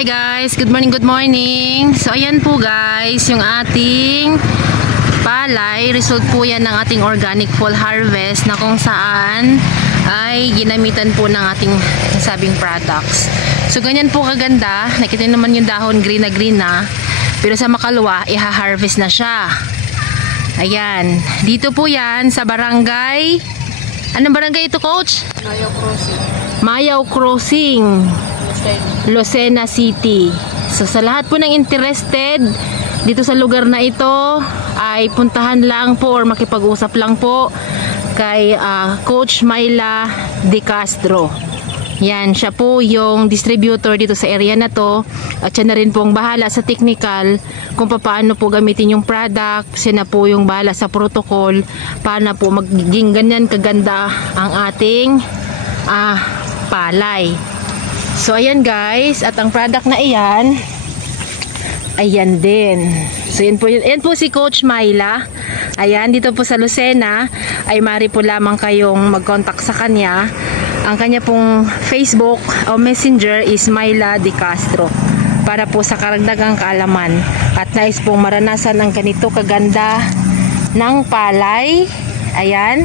Hi guys, good morning, good morning. So ayan po guys, yung ating palay, result po yan ng ating organic fall harvest na kung saan ay ginamitan po ng ating nasabing products. So ganyan po kaganda, nakita naman yung dahon green na, pero sa makalwa, iha-harvest na siya. Ayan, dito po yan sa barangay, anong barangay ito, Coach? Mayaw Crossing. Mayaw Crossing, Lucena City. So sa lahat po ng interested dito sa lugar na ito ay puntahan lang po or makipag-usap lang po kay Coach Myla De Castro. Yan, siya po yung distributor dito sa area na to at siya na rin po ang bahala sa technical kung paano po gamitin yung product. Siya na po yung bahala sa protocol paano po magiging ganyan kaganda ang ating palay. So ayan guys, at ang product na iyan, ayan din. So yan po, yan po si Coach Myla. Ayan, dito po sa Lucena ay mari po lamang kayong mag-contact sa kanya. Ang kanya pong Facebook o Messenger is Myla De Castro para po sa karagdagang kaalaman at nais pong maranasan ang ganito kaganda ng palay. Ayan,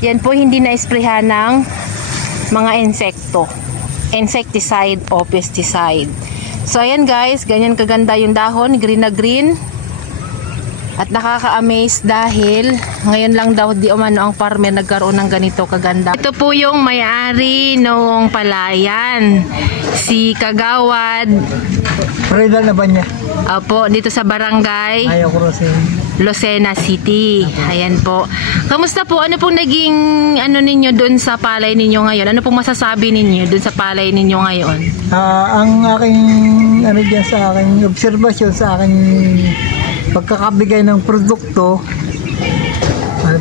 yan po hindi na-sprayhan ng mga insekto, insecticide o pesticide. So ayan guys, ganyan kaganda yung dahon, green na green. At nakaka-amaze dahil ngayon lang daw di umano ang farmer nagkaroon ng ganito kaganda. Ito po yung may-ari noong palayan, si Kagawad Freda na ba niya? Opo, dito sa barangay Mayaw Crossing, Lucena City. Ayan po. Kamusta po? Ano pong naging ninyo doon sa palay ninyo ngayon? Ano pong masasabi ninyo doon sa palay ninyo ngayon? Ang aking dyan sa aking obserbasyon sa aking pagkakabigay ng produkto,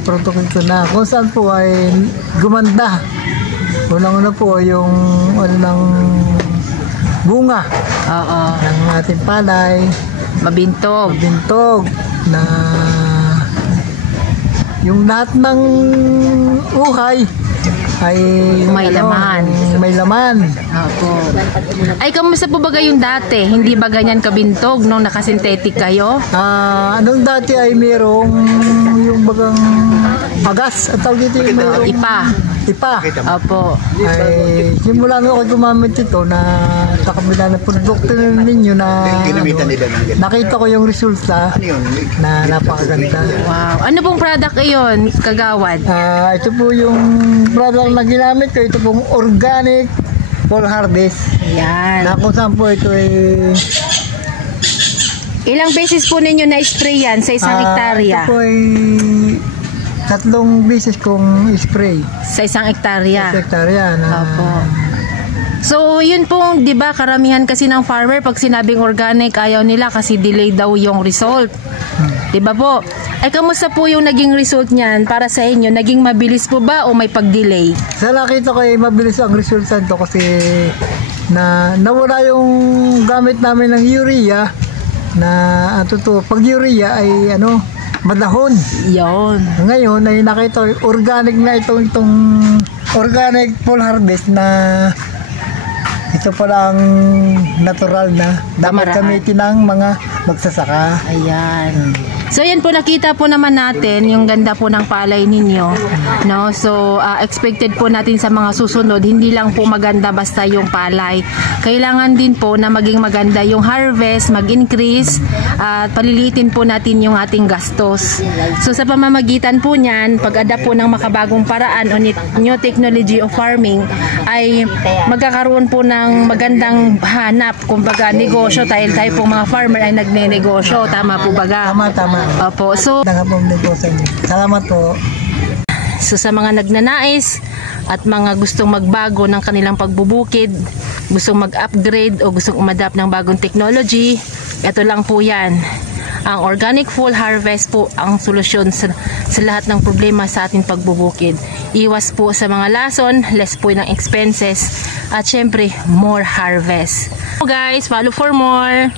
produkto na kung saan po ay gumanda. Unang-una po yung ng bunga ng ating palay, mabintog na yung lahat ng uhay ay may laman. Opo. Ay, kamusta po ba yung dati? Hindi ba ganyan kabintog nung nakasintetic kayo? Nung dati ay mayroong yung bagang pagas at tawag dito yung mayroong ipa. Opo. Ay simula nung ako gumamit ito na sa kabila ng produkto ninyo na nakita ko yung resulta na napakaganda. Wow. Ano pong product iyon, Kagawad? Ito po yung product na ginamit ko. Ito pong organic fall harvest. Ayan. Na kung saan po ito ay ilang beses po ninyo na-spray yan sa isang hektarya? Ito po ay 3 beses kong spray. Sa isang hektarya? Sa hektarya. Opo. So, yun pong, di ba, karamihan kasi ng farmer, pag sinabing organic, ayaw nila kasi delay daw yung result. Di ba po? Ay, kamusta po yung naging result niyan para sa inyo? Naging mabilis po ba o may pag-delay? Sa nakita ko ay mabilis ang resulta nito kasi nawala yung gamit namin ng urea na pag urea ay madahon. Yon. Ngayon ay nakita organic na itong organic fall harvest na ito pala ang natural na dapat gamitin ng mga magsasaka. Ayan. So yan po, nakita po naman natin yung ganda po ng palay ninyo, no? So expected po natin sa mga susunod, hindi lang po maganda basta yung palay. Kailangan din po na maging maganda yung harvest, mag-increase at palilitin po natin yung ating gastos. So sa pamamagitan po niyan, pag-adapt po ng makabagong paraan o new technology of farming ay magkakaroon po ng magandang hanap, kumbaga negosyo, dahil tayo po mga farmer ay nagne-negosyo, tama po baga? Tama. Opo. So, salamat po. So sa mga nagnanais at mga gustong magbago ng kanilang pagbubukid, gustong mag-upgrade o gustong umadapt ng bagong technology, ito lang po yan. Ang organic fall harvest po ang solusyon sa lahat ng problema sa ating pagbubukid. Iwas po sa mga lason, less po ng expenses, at syempre more harvest. So guys, follow for more.